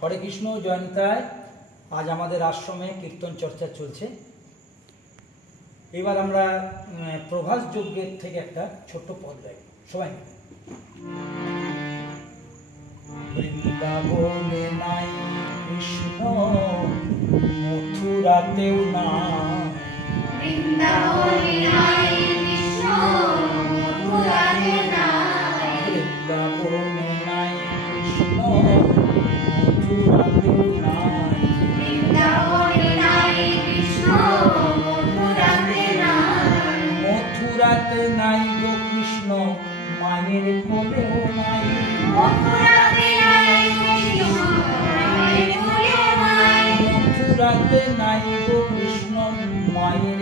হরে কৃষ্ণ জয়ন্তায়। আজ আমাদের আশ্রমে কীর্তন চর্চা চলছে। এবার আমরা প্রভাস যজ্ঞের থেকে একটা ছোট্ট পদ গাইব সবাই। বৃন্দাবনে নাই কৃষ্ণ, মথুরাতেও না, বৃন্দাবনে নাই কৃষ্ণ, মথুরাতে নাই, বৃন্দাবনে নাই কৃষ্ণ, মথুরাতেও নাই, বৃন্দাবনে নাই কৃষ্ণ, মথুরাতে নাই, মথুরাতে নাই গো কৃষ্ণ, মায়ের কোলেও নাই, মথুরাতে নাই কৃষ্ণ, মায়ের কোলে নাই, মথুরাতে নাই গো কৃষ্ণ, মায়ের